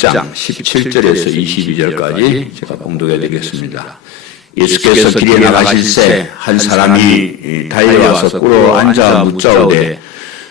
6장 17절에서 22절까지 제가 봉독해 드리겠습니다. 예수께서 길에 나가실새 한 사람이 달려와서 꿇어 앉아 묻자오되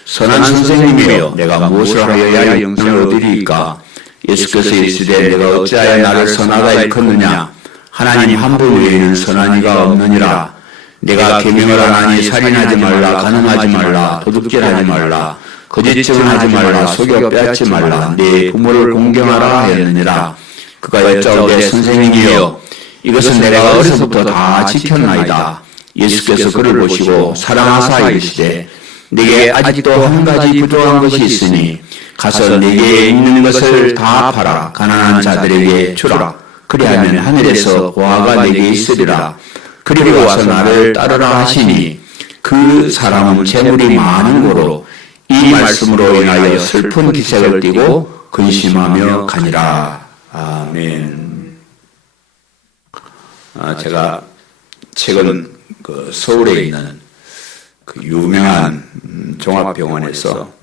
선한 선생님이여 내가 무엇을 하여야 영생을 얻으리이까? 예수께서 이르시되 내가 어찌하여 나를 선하다 일컫느냐? 하나님 한 분 외에는 선한 이가 없느니라. 내가 계명을 하나니 살인하지 말라, 간음하지 말라, 도둑질하지 말라, 거짓 증언하지 말라, 속여 빼앗지 말라, 네 부모를 공경하라 하였느니라. 그가 여짜오되 선생님이여 이것은 내가 어려서부터 다 지켰나이다. 예수께서 그를 보시고 사랑하사 이르시되 네게 아직도 한 가지 부족한 것이 있으니 가서 네게 있는 것을 다 팔아 가난한 자들에게 주라. 그리하면 하늘에서 보화가 네게 있으리라. 그리고 와서 나를 따르라 하시니 그 사람은 재물이 많은 고로 이 말씀으로 인하여 슬픈 기색을 띠고 근심하며 가니라. 아멘. 제가 최근 서울에 있는 그 유명한 종합병원에서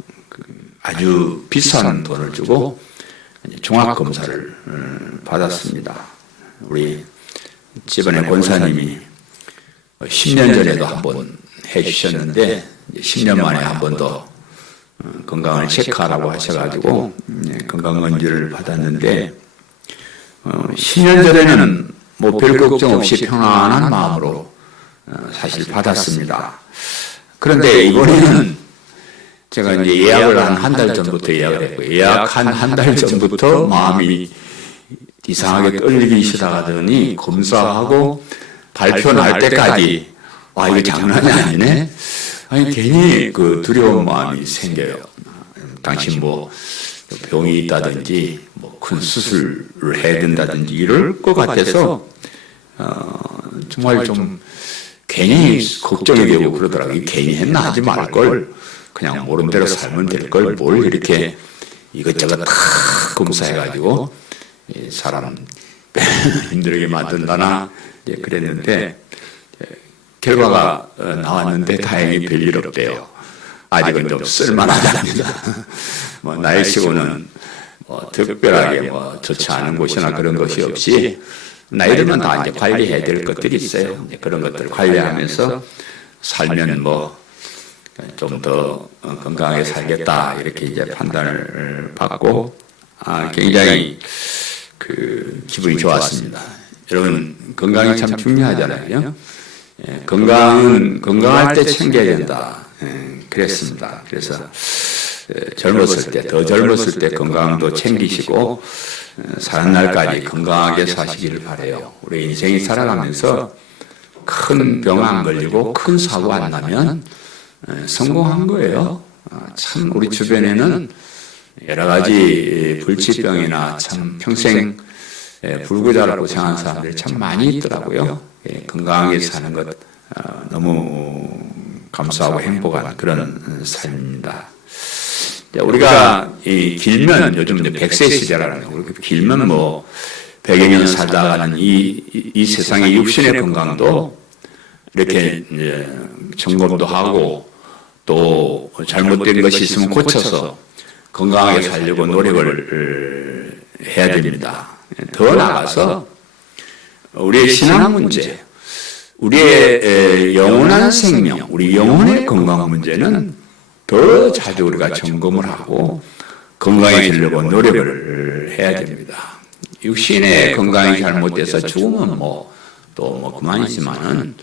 아주 비싼 돈을 주고 종합검사를 받았습니다. 우리 집안의 권사님이 10년 전에도 한번 해주셨는데 10년 만에 한 번 더 건강을 체크하라고 하셔가지고 건강검진을 받았는데 10년 전에는 뭐 별 걱정 없이 평안한 마음으로 사실 받았습니다. 그런데 이번에는 제가 이제 예약을 한 달 전부터 예약을 했고 예약한 한 달 전부터 마음이 이상하게 떨리기 시작하더니 검사하고 발표 날 때까지 와 이거 장난이 아니네. 아니 괜히 그 두려운 마음이 생겨요. 당신 뭐 병이 있다든지 뭐 큰 수술을 해야 된다든지 이럴 것 같아서 정말 좀 괜히 걱정이 되고 그러더라고요. 괜히 했나 하지 말 걸. 그냥 모른 대로 살면 될 걸 뭘 이렇게 이것저것 다 검사해가지고 사람 힘들게 만든다나 그랬는데 결과가 나왔는데 다행히 별일 없대요. 아직은 좀 쓸만하답니다. 뭐 나이치고는 뭐 특별하게 뭐 좋지 않은 곳이나 그런 것이 없이 나이 들면 다 이제 관리해야 될 것들이 있어요. 그런 것들을 관리하면서 살면 뭐 좀 더 건강하게 살겠다 이렇게 이제 판단을 받고 굉장히 기분이 좋았습니다. 여러분 건강이 참 중요하잖아요. 건강할 때 챙겨야 된다. 그랬습니다. 그래서 젊었을 때 더 젊었을 때 건강도 챙기시고 사는 날까지 건강하게 사시기를 바라요. 우리 인생이 살아가면서 큰 병 안 걸리고 큰 사고 안 나면 성공한 거예요. 참 우리 주변에는 여러 가지 불치병이나 참 평생 불구자라고 생각하는 사람들이 참 많이 있더라고요. 건강하게 사는 것 너무 감사하고 행복한 그런 삶입니다. 우리가 길면 요즘 100세 시대라는 거, 길면 뭐 100여 년 살다가는 이 세상의 육신의 건강도 이렇게 이제 점검도 하고 또 잘못된 것이 있으면 고쳐서 건강하게 살려고 노력을 해야 됩니다. 더 나아가서 우리의 신앙 문제, 우리의 영원한 생명, 우리 영혼의 건강 문제는 더 자주 우리가 점검을 하고 건강해지려고 노력을 해야 됩니다. 육신의 건강이 잘못돼서 죽으면 또 그만이지만은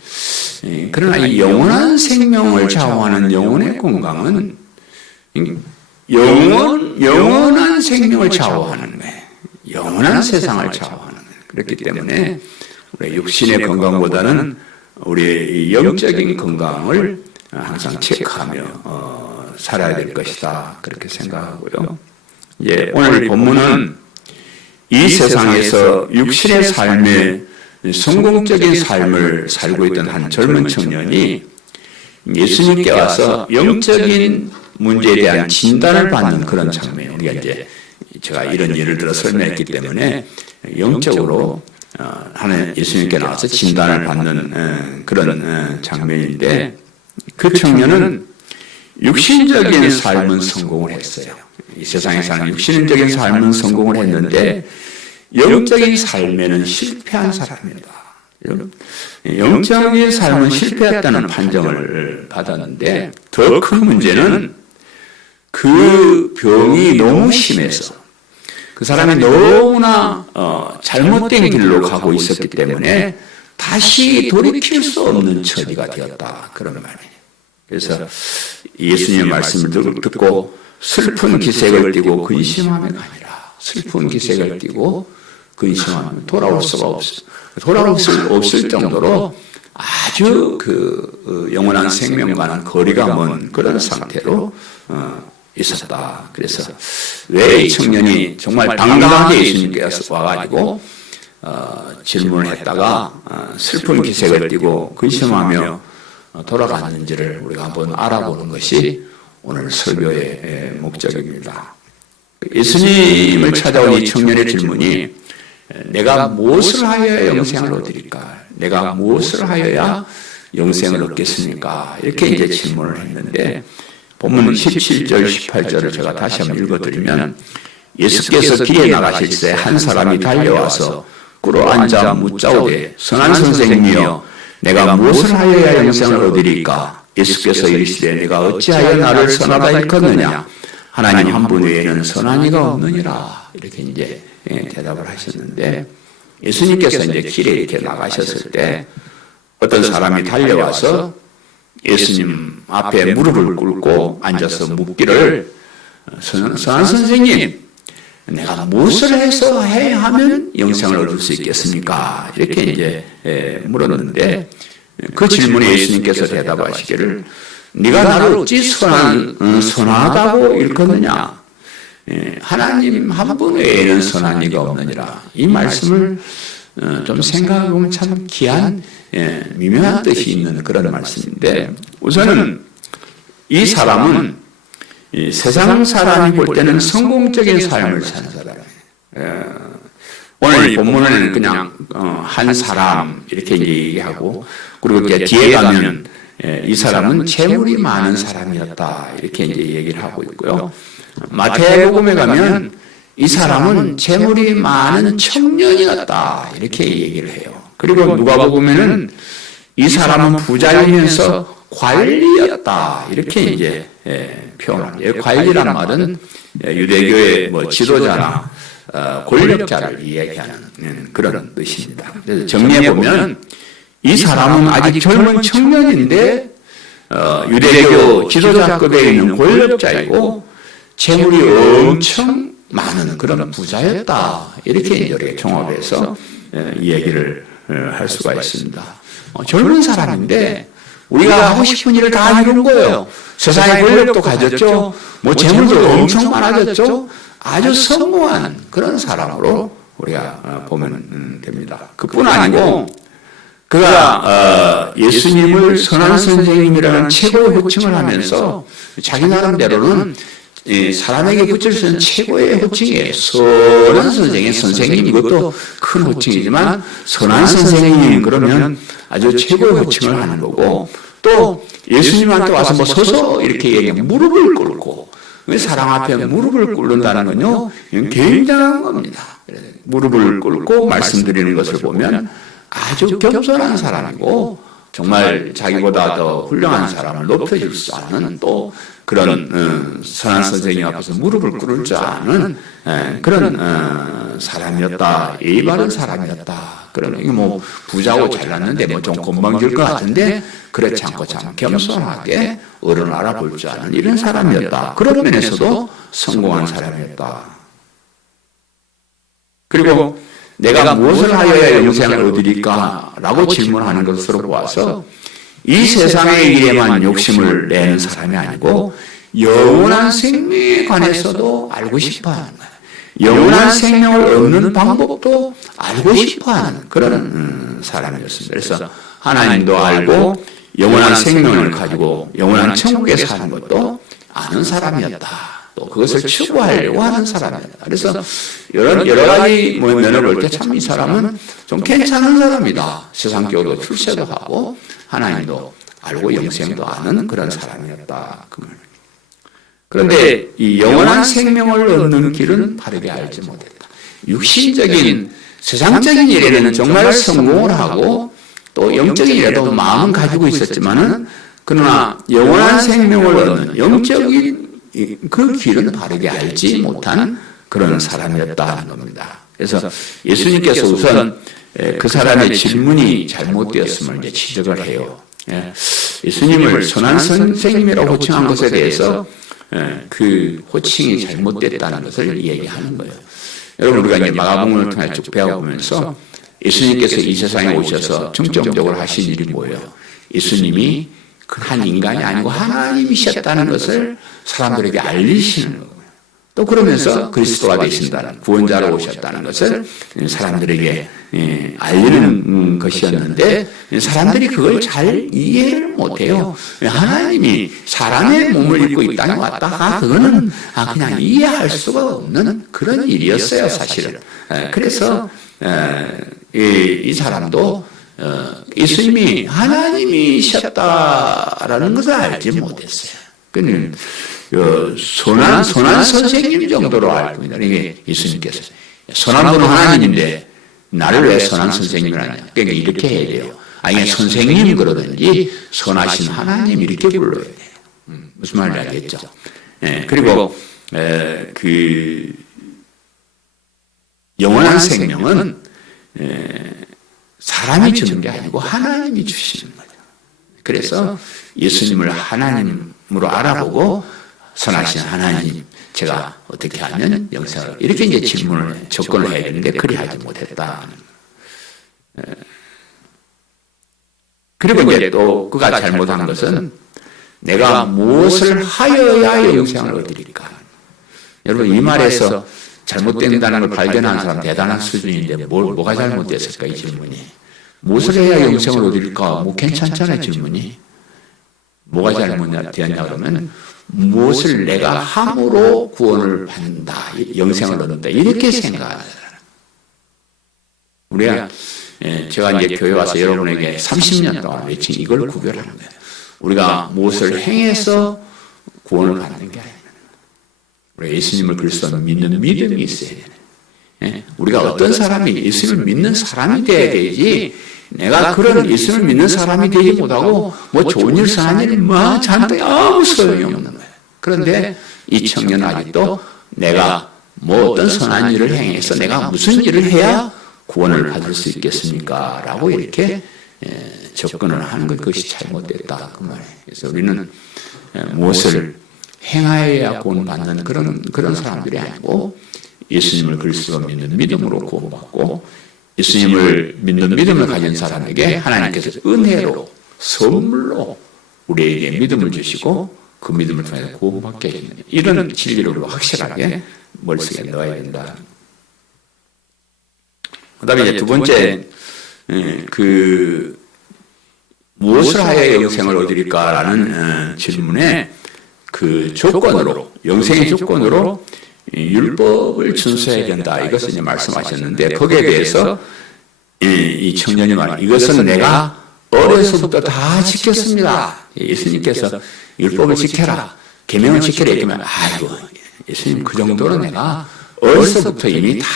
그러나 이 영원한 생명을 좌우하는 영혼의 건강은 영원한 생명을 좌우하는 거예요. 영원한 세상을 좌우하는 거예요. 그렇기 때문에 우리 육신의 건강보다는 우리의 영적인 건강을 항상 체크하며 살아야 될 것이다. 그렇게 생각하고요. 오늘 이 본문은 이 세상에서 육신의 삶에 성공적인 삶을 살고 있던 한 젊은 청년이 예수님께 와서 영적인 문제에 대한 진단을 받는 그런 장면. 우리가 이제 제가 이런 예를 들어 설명했기 때문에 영적으로 하나님 예수님께 나와서 진단을 받는 그런 장면인데 그 청년은 육신적인 삶은 성공을 했어요. 이 세상에 사는 육신적인 삶은 성공을 했는데 영적인 삶에는 실패한 사람입니다. 영적인 삶은 실패했다는 판정을 받았는데 더 큰 문제는 그 병이 너무 심해서 그 사람이 너무나 잘못된 길로 가고 있었기 때문에 다시 돌이킬 수 없는 처지가 되었다. 그런 말이에요. 그래서 예수님의 말씀을 듣고 슬픈 기색을 띠고 근심하면 아니라 슬픈 기색을 띠고 근심하면 돌아올 수가 없을 정도로 아주 그 영원한 생명과는 거리가 먼 그런 상태로 있었다. 그래서 왜 이 청년이 정말 당당하게 예수님께서 와가지고 질문을 했다가 슬픈 기색을 띠고 근심하며 돌아갔는지를 우리가 한번 알아보는 것이 오늘 설교의 목적입니다. 예수님을 찾아온 이 청년의 질문이 내가 무엇을 하여야 영생을 얻으리까? 내가 무엇을 하여야 영생을 얻겠습니까? 이렇게 이제 질문을 했는데 본문 17절, 18절을 제가 다시 한번 읽어드리면 예수께서 길에 나가실새 한 사람이 달려와서 꿇어 앉아 묻자오되 선한 선생님이여 내가 무엇을 하여야 영생을 얻으리까? 예수께서 이르시되 내가 어찌하여 나를 선하다 일컫느냐? 하나님 한 분 외에는 선한 이가 없느니라. 이렇게 이제 대답을 하셨는데 예수님께서 이제 길에 이렇게 나가셨을 때 어떤 사람이 달려와서 예수님 앞에 무릎을 꿇고 앉아서 묻기를 선한 선생님 내가 무엇을 해서 해야 하면 영생을 얻을 수 있겠습니까? 이렇게 이제 물었는데 그 질문에 예수님께서 대답하시기를 네가 나를 어찌 선하다고 일컫느냐? 하나님 한 분 외에는 선한 이가 없느니라. 이 말씀을 좀 생각해보면 참 귀한 미묘한 뜻이 있는 그런 말씀인데 우선은 이 사람은 세상 사람이 볼 때는 성공적인 삶을 사는 사람이에요. 오늘 이 본문은 그냥 한 사람 이렇게 얘기하고 그리고 뒤에 가면 이 사람은 재물이 많은 사람이었다 이렇게 이제 얘기를 하고 있고요. 마태복음에 가면 이 사람은 재물이 많은 청년이었다 이렇게 얘기를 해요. 그리고 누가복음에는 이 사람은 부자이면서 관리였다 이렇게 이제 표현합니다. 관리란 말은 유대교의 뭐 지도자나 권력자를 이야기하는 그런 뜻입니다. 그래서 정리해 보면 이 사람은 아직 젊은 청년인데 유대교 지도자급에 있는 권력자이고 재물이 엄청 많은 그런 부자였다 이렇게 이제 종합해서 이야기를 할 수가 있습니다. 젊은 사람인데 우리가 하고 싶은 일을 다 이룬 거예요. 세상의 권력도 가졌죠. 뭐 재물도 엄청 많아졌죠. 아주 성공한 그런 사람으로 우리가 보면 됩니다. 그뿐 아니고 그가 예수님을 선한 선생님이라는 최고의 호칭을 하면서 자기 나름대로는 사람에게 붙일 수 있는 최고의 호칭이에요. 선한 선생님 이것도 큰 호칭이지만 선한 선생님 그러면 아주 최고의 호칭을 하는 거고 또 예수님한테 와서 뭐 서서 이렇게 얘기하면 무릎을 꿇고 사람 앞에 무릎을 꿇는다는 건요 굉장한 겁니다. 무릎을 꿇고 말씀드리는 것을 보면 아주 겸손한 사람이고 정말 자기보다 더 훌륭한 사람을 높여줄 줄 아는 또 그런 선한 선생님 앞에서 무릎을 꿇을 줄 아는 그런 사람이었다. 예의 바른 사람이었다. 그런 뭐 부자고 잘났는데 뭐 좀 건방질 것 같은데 그렇지 않고 참 겸손하게 어른을 알아볼 줄 아는 이런 사람이었다. 그런 면에서도 성공한 사람이었다. 그리고 내가 무엇을 하여야 영생을 얻으리까? 라고 질문하는 것으로 보아서 이 세상의 일에만 욕심을 내는 사람이 아니고 영원한 생명에 관해서도 알고 싶어하는 거예요. 영원한 생명을 얻는 방법도 알고 싶어하는 그런 사람이었습니다. 그래서 하나님도 알고 영원한 생명을 가지고 영원한 천국에 사는 것도 아는 사람이었다. 또 그것을 추구하려고 하는 사람이다. 그래서 여러 가지 면을 볼 때 참 이 사람은 좀 괜찮은 사람이다. 세상적으로 출세도 하고 하나님도 알고 영생도 아는 그런 사람이었다. 그 말. 그런데 이 영원한 생명을 얻는 길은 바르게 알지 못했다. 육신적인 세상적인 일에는 정말 성공을 하고 또 영적인 일에도 마음은 가지고 있었지만은 그러나 영원한 생명을 얻는 영적인 그 길은 바르게 알지 못한 그런 사람이었다는 겁니다. 그래서 예수님께서 우선 그 사람의 질문이 잘못되었음을 이제 지적을 해요. 예수님을 선한 선생님이라고 호칭한 것에 대해서 그 호칭이 잘못됐다는 것을 얘기하는 거예요. 여러분, 우리가 이제 마가복음을 통해 쭉 배워보면서 예수님께서 이 세상에 오셔서 중점적으로 하신 일이 뭐예요? 예수님이 한 인간이 아니고 하나님이셨다는 것을 사람들에게 알리시는 거예요. 또 그러면서 그리스도가 되신다는, 구원자로 오셨다는 것을 사람들에게 알리는 것이었는데 사람들이 그걸 잘 이해를 못해요. 하나님이 사람의 몸을 입고 이 땅에 왔다가 그거는 그냥 이해할 수가 없는 그런 일이었어요, 사실은. 그래서 이 사람도 예수님이 하나님이셨다라는 것을 알지 못했어요. 선한 선생님 정도로 알고 있다. 이게 예수님께서 선한 분은 하나님인데 나를 왜 선한 선생님을 하냐. 그러니까 이렇게 해야 돼요. 아니 선생님 그러든지 선하신 하나님 이렇게 불러야 돼요. 무슨 말인지 알겠죠? 그리고 그 영원한 생명은 사람이 주는 게 아니고 하나님이 주시는 거예요. 그래서 예수님을 하나님으로 알아보고 선하신 하나님, 제가 어떻게 하면 영생을, 이렇게 이제 질문을, 접근을 해야 되는데 그리 하지 못했다. 그리고 이제 또 그가 잘못한 것은 내가 무엇을 하여야 영생을 얻으리까. 여러분, 이 말에서 잘못된다는 걸 발견한 사람 대단한 수준인데 뭐가 잘못됐을까, 이 질문이. 무엇을 해야 영생을 얻을까? 뭐 괜찮잖아요, 질문이. 뭐가 잘못되었냐 그러면 무엇을 내가 함으로 구원을 받는다, 영생을 얻는다, 이렇게 생각하는 사람. 우리가 제가 이제 교회 와서 여러분에게 30년 동안 외친 이걸 구별하는 거예요. 우리가 무엇을 행해서 구원을 받는 게 아니에요. 우리가 예수님을 그리스도 믿는 믿음이 있어야 돼요. 우리가 어떤 사람이 예수님을 믿는 사람이 돼야 되지, 내가 그런 예수를 믿는 사람이 되지 못하고 뭐 좋은 일 선한 일 뭐 잔뜩 아무 소용이 없는 거예요. 그런데 이 청년은 아직도 내가 뭐 어떤 선한 일을 행해서 내가 무슨 일을 해야 구원을 받을 수 있겠습니까? 라고 이렇게 접근을 하는 것, 그것이 잘못됐다, 그 말이에요. 그래서 우리는 무엇을 행하여야 구원을 받는 그런 사람들이 아니고 예수님을 그리스도로 믿는 믿음으로 구원받고 예수님을 믿는 믿음을 가진 사람에게 하나님께서 은혜로, 선물로 우리에게 믿음을 주시고 그 믿음을 통해서 구원받게 해주는 이런 진리를 확실하게 머릿속에 넣어야 된다. 그 다음에 이제 두 번째, 무엇을 하여 영생을 얻으리까라는 질문에 그 조건으로, 영생의 조건으로 율법을 준수해야 된다, 이것을 이제 말씀하셨는데 거기에 대해서 이 청년이 말, 이것은 내가 어려서부터 다 지켰습니다. 예수님께서 율법을 지켜라, 계명을 지켜라 이러면 아이고 예수님 그 정도로 내가 어려서부터 이미 다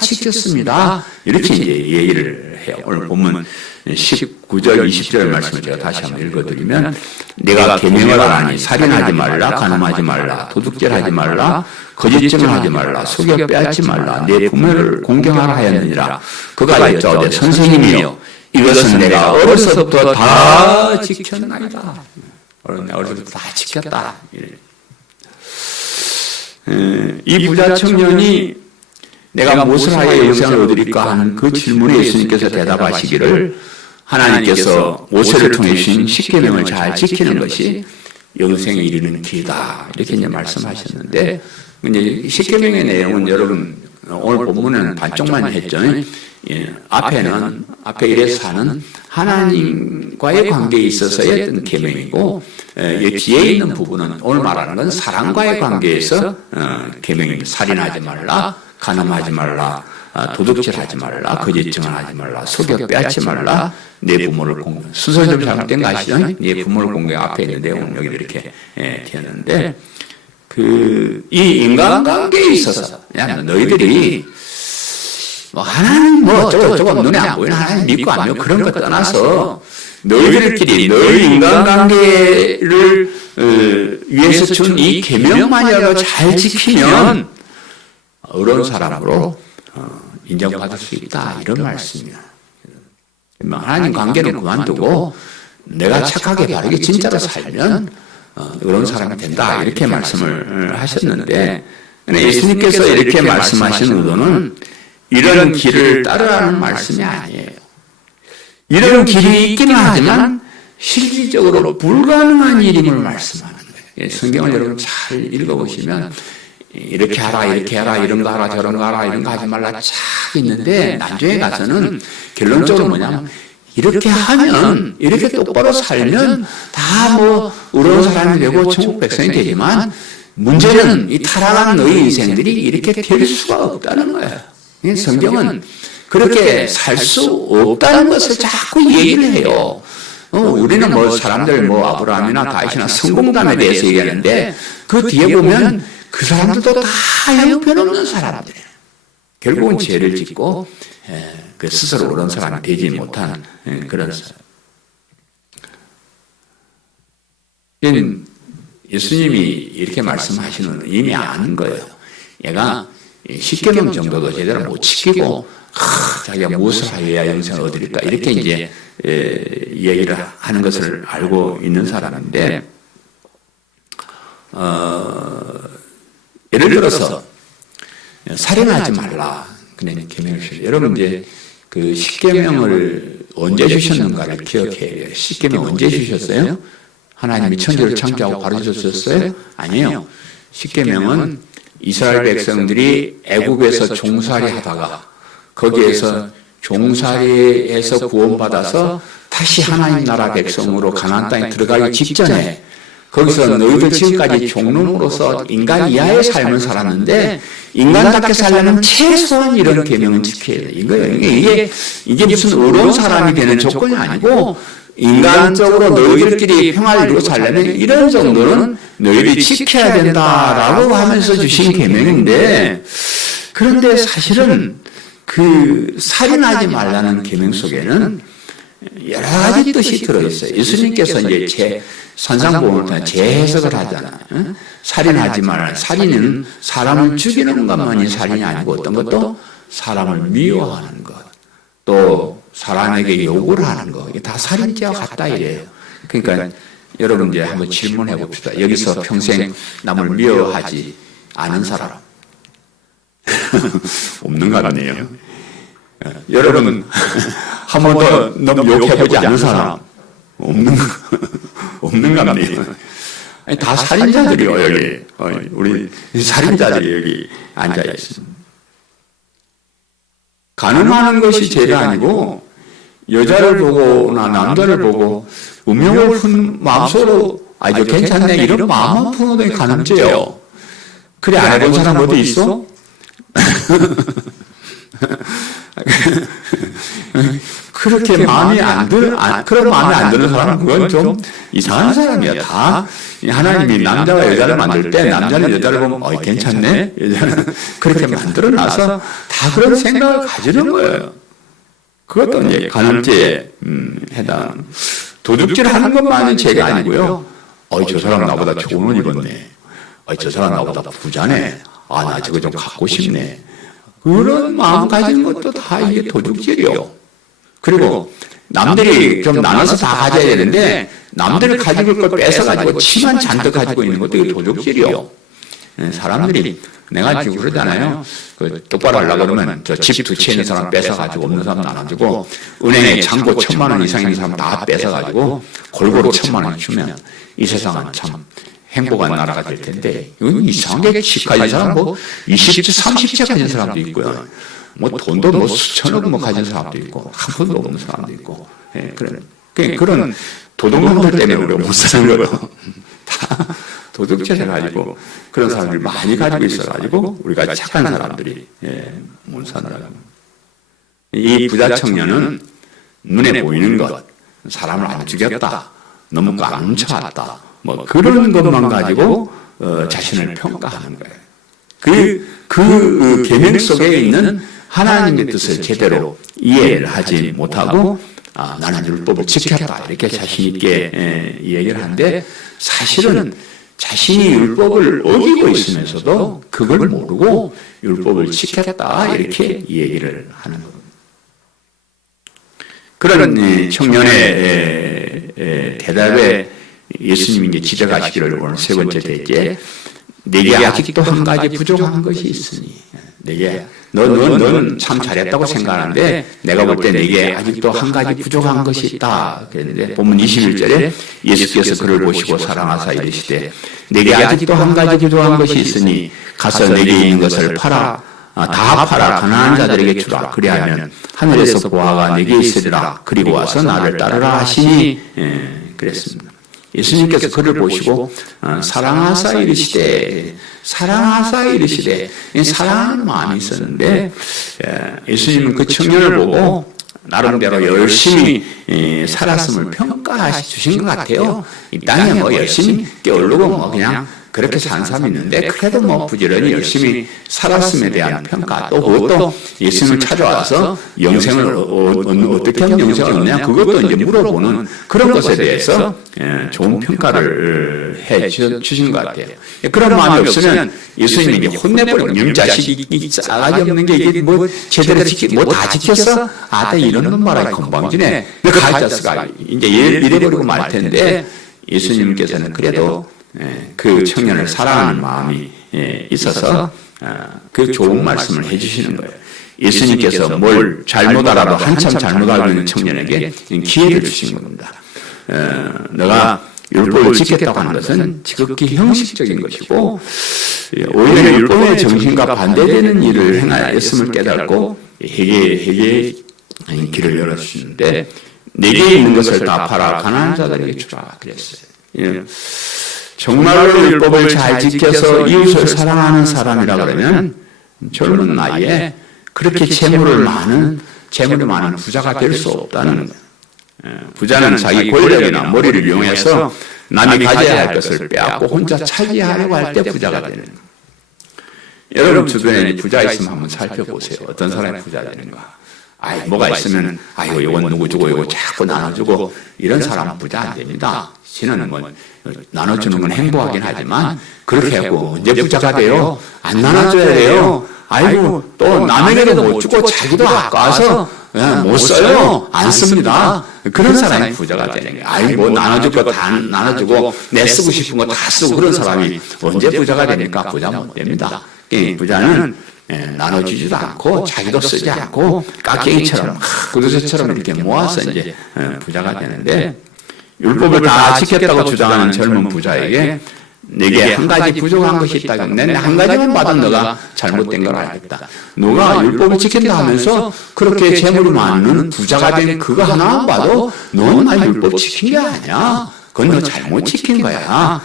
지켰습니다, 이렇게 이제 얘기를 해요. 오늘 본문 19절 20절 말씀을 제가 다시 한번 읽어드리면, 내가 계명을 안 하니 살인하지 말라, 간음하지 말라, 도둑질하지 말라, 거짓증을 하지 말라, 속여 빼앗지 말라, 내 부모를 공경하라 하였느니라. 그가 여짜오되 선생님이여 이것은 내가 어려서부터 다 지켰나이다. 어려서부터 다 지켰다. 이 부자 청년이 내가 무엇을 하여 영생을 얻으리까 하는 그 질문에 예수님께서 대답하시기를, 하나님께서 모세를 통해 주신 십계명을 잘 지키는 것이 영생에 이르는 길이다, 이렇게 이제 말씀하셨는데, 이제 십계명의 내용은 여러분 오늘 본문은 반쪽만 했죠. 앞에 이래서 하는 하나님과의 관계에 있어서의 어떤 계명이고, 뒤에 있는 부분은 오늘 말하는 건 사람과의 관계에서 계명입니다. 살인하지 말라, 간음하지 말라, 도둑질하지 말라, 거짓 증언하지 말라, 속여 빼앗지 말라, 내 부모를 공경. 순서 좀 잘못된 거 아시죠? 내 부모를 공경 앞에 있는 내용은 여기 이렇게 되는데 이 인간관계에 있어서 너희들이 뭐 하나님 뭐 저거 눈에 안 보이는 하나님 믿고 안 믿고 그런 거 떠나서 너희들끼리 너희 인간관계를 위해서 준 이 계명만이라도 잘 지키면 어려운 사람으로 인정받을 수 있다 이런 말씀이야. 하나님 관계는 그만두고 내가 착하게 바르게 진짜로 살면 어려운 사람이 된다 이렇게 말씀을 하셨는데 예수님께서 이렇게 말씀하신 의도는 이런 길을 따르라는 말씀이 아니에요. 이런 길이 있기는 하지만 실질적으로 불가능한 일임을 말씀하는 거예요. 성경을 여러분 잘 읽어보시면 이렇게 하라 이렇게 하라 이런 거 하라 저런 거 하라 이런 거 하지 말라 쫙 있는데 나중에 가서는 결론적으로 뭐냐면 이렇게 하면 이렇게 똑바로 살면 다 뭐 어려운 사람이 되고 천국 백성이 되지만 문제는 이 타락한 너희 인생들이 이렇게 될 수가 없다는 거예요. 성경은 그렇게 살 수 없다는 것을 자꾸 얘기를 해요. 우리는 뭐 사람들 뭐 아브라함이나 다윗이나 성공담에 대해서 얘기하는데 그 뒤에 보면 그 사람들도 다 형편없는 사람들이에요. 결국은 죄를 짓고 그 스스로 옳은 사람이 되지 못한 그런 사람. 예수님이 이렇게 말씀하시는 이미 아는 거예요. 얘가 10계명 정도도 제대로 못 지키고 자기가 무엇을 하여야 영생을 얻으릴까 이렇게 이제 얘기를 하는 것을 알고 있는 사람인데 예를 들어서 살인하지 말라. 그냥 계명을 주셨어요. 여러분 이제 그 10계명을 언제 주셨는가를 기억해야 돼요. 10계명 언제 주셨어요? 하나님이 천지를 창조하고 바로 주셨어요? 아니에요. 10계명은 이스라엘 백성들이 애굽에서 종살이 하다가 거기에서 종살이에서 구원받아서 다시 하나님 나라 백성으로 가나안 땅에 들어가기 직전에 거기서 너희들 지금까지 종놈으로서 인간 이하의 삶을 살았는데 인간답게 살려면 최소한 이런 계명은 지켜야 돼. 이게 무슨 어려운 사람이 되는 조건이 아니고 인간적으로 너희들끼리 평화를 이루고 살려면 이런 정도는 너희들이 지켜야 된다라고 하면서 주신 계명인데 그런데 사실은 그 살인하지 말라는 계명 속에는 여러 가지 뜻이 들어있어요. 예수님께서 이제 산상보험을 통해 재해석을 하잖아요. 살인하지 말라. 살인은 사람을 죽이는 것만이 살인이 아니고 어떤 것도 사람을 미워하는 것, 또 사람에게 욕을 하는 것, 이게 다 살인죄와 같다 이래요. 그러니까 여러분 이제 한번 질문해 봅시다. 여기서 평생 남을 미워하지 않은 사람 없는 것 같네요. 여러분 한 번도 너무 욕해보지 않은 사람 없는 것 같네요. 다 살인자들이요 여기. 우리 살인자들이 여기 앉아 있습니다. 가늠하는 것이 죄가 아니고 여자를 보거나 남자를 보고 운명을 푼 마음속으로 아주 괜찮네 이런 마음만 푸는 게 가늠죄요. 그래 안 해본 사람 어디 있어? 그렇게 마음이 그런 마음이 안 드는 사람은 그건 좀 이상한 사람이야. 다 하나님이 남자와 여자를 만들 때 남자는 여자를 보면 괜찮네 여자는 그렇게 만들어놔서 다 그런 생각을 가지는 거예요. 그것도 이제 간음죄에 해당. 도둑질 하는 것만은 죄가 아니고요. 저 사람 나보다 좋은 옷 입었네. 저 사람 나보다 부자네. 나 저거 좀 갖고 싶네. 그런 마음 가지는 것도 다 이게 도둑질이요. 그리고 남들이 좀 나눠서 다 가져야 되는데 남들을 가지고 걸 뺏어가지고 치만 잔뜩 가지고 있는 것도 이게 도둑질이요. 사람들이 내가 지금 그러잖아요. 똑바로 하려고 그러면 저 집 두 채 있는 사람 뺏어가지고 없는 사람 나눠주고 은행에 잔고 1,000만 원 이상 있는 사람 다 뺏어가지고 골고루 1,000만 원 주면 이 세상은 참 행복한 나라가 될 텐데 이건 이상하게 집 가진 사람 뭐 20채 30채 가진 사람도 있고요. 뭐 돈도 뭐 수천억 뭐 가진 사람도 있고 한 푼도 없는 사람도 있고 그런 도둑놈들 때문에 우리가 못 사는 거예요. 다 도덕체를 가지고 그런 사람들이 많이 가지고 있어가지고 우리가 착한 사람들이 못 산다고. 이 부자 청년은 눈에 보이는 것, 사람을 안 죽였다, 너무 깡쳐왔다, 뭐 그런 것만 가지고 자신을 평가하는 거예요. 그 계명 속에 있는 하나님의 뜻을 제대로 이해를 하지 못하고 나는 율법을 지켰다 이렇게 자신 있게 얘기를 하는데 사실은 자신이 율법을 어기고 있으면서도 그걸 모르고 율법을 지켰다 이렇게 얘기를 하는 겁니다. 그런 청년의 대답에 예수님이 지적하시기를 오늘 세 번째 대제 내게 아직도 한 가지 부족한 것이 있으니 내게 너는 참 잘했다고 생각하는데 내가 볼 때 내게 아직도 한 가지 부족한 것이 있다 그랬는데 본문 21절에 예수께서 그를 보시고 사랑하사 이르시되 내게 아직도 한 가지 부족한 것이 있으니 가서 내게 있는 것을 팔아 다 팔아 가난한 자들에게 주라 그리하면 하늘에서 보화가 내게 있으리라 그리고 와서 나를 따르라 하시니 그랬습니다. 예수님께서 그를 보시고 사랑하사 이르시되 사랑하는 마음이 있었는데 예수님은 그 청년을 보고 나름대로 열심히 살았음을 평가해 주신 것 같아요. 이 땅에 뭐 열심히 게으르고 뭐 그냥 그렇게 사는 사람이 있는데 그래도 뭐 부지런히 열심히 살았음에 대한 평가 또 그것도 예수님을 찾아와서 영생을 어떻게 하면 영생을 얻냐 그것도 이제 물어보는 그런 것에 대해서 좋은 평가를 해 주신 것 같아요. 그런 마음이 없으면 예수님이 혼내버리고 님 자식이 싸가지 없는 게 이게 뭐 제대로 뭐 다 지켰어? 나 이런 놈 말아 건방지네. 너 가짜스가 이제 이래버리고 말 텐데 예수님께서는 그래도 그 청년을 사랑하는 마음이 있어서 그 좋은 말씀을 해주시는 거예요. 예수님께서 뭘 잘못 알아도 한참 잘못 알고 있는 청년에게 기회를 주신 겁니다. 너가 율법을 지켰다고 하는 것은 지극히 형식적인 것이고 오히려 율법의 정신과 반대되는 일을 행하였음을 깨닫고 회개의 길을 열어주시는데 내게 있는 것을 다 팔아 가난한 자들에게 주라 그랬어요. 정말로 율법을 잘 지켜서 이웃을 사랑하는 사람이라 그러면 젊은 나이에 그렇게 재물이 많은 부자가 될 수 없다는 거예요. 부자는 자기 권력이나 머리를 이용해서 남이 가져야 할 것을 빼앗고 혼자 차지하려고 할 때 부자가 되는 거예요. 여러분 주변에 부자 있으면 한번 살펴보세요. 어떤 사람이 부자 되는가. 뭐가 있으면 이건 누구 주고 이거 자꾸 나눠주고 이런 사람은 부자 안 됩니다. 신은 뭐 나눠주는 건 행복하긴 하지만 그렇게 하고 언제 부자가 돼요? 안 나눠줘야 돼요. 또 남에게도 못 주고 자기도 아까워서 못 써요. 안 씁니다. 그런 사람이 부자가 되는 거예요. 뭐 나눠줄 거 다 나눠주고 내 쓰고 싶은 거 다 쓰고 그런 사람이 언제 부자가 되니까 부자 못 됩니다. 부자는 나눠주지도 않고 자기도 쓰지 않고 깍쟁이처럼 구두쇠처럼 이렇게 모아서 이제 부자가 되는데 율법을 다 지켰다고 주장하는 젊은 부자에게 내게 한 가지 부족한 것이 있다. 내 한 가지만 봐도 너가 잘못된 걸 알겠다. 너가 율법을 지킨다 하면서 그렇게 재물이 많은 부자가 된 그거 하나만 봐도 너는 율법 지킨 게 아니야. 그건 너 잘못 지킨 거야.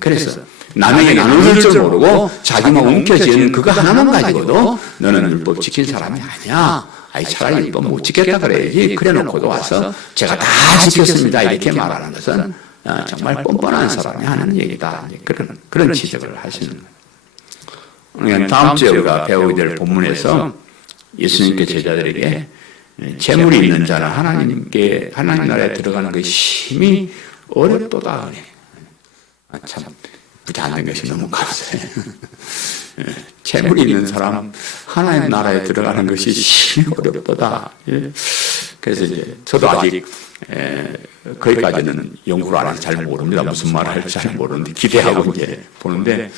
그래서 남에게 나눌 줄 모르고 자기만 움켜쥐는 그거 하나만 가지고도 너는 율법 지킨 사람이 아니야. 차라리 율법 못 지켰다 그래야지. 그래 놓고도 와서 제가 다 지켰습니다. 이렇게 말하는 것은 정말 뻔뻔한 사람이 하는 얘기다. 그런 지적을 하시는 거예요. 다음 주에 우리가 배우게 될 본문에서 예수님께 제자들에게 재물이 있는 자는 하나님 나라에 들어가는 것이 심히 어렵도다. 참 부자 안 된 것이 너무 감사해요. 재물이 있는 사람 하나님 나라에 들어가는 것이 심히 어렵도다. 그래서 이제 저도 아직 거기까지는 연구를 안 해서 잘 모릅니다. 무슨 말을 할지 잘 모르는데 기대하고 이제 보는데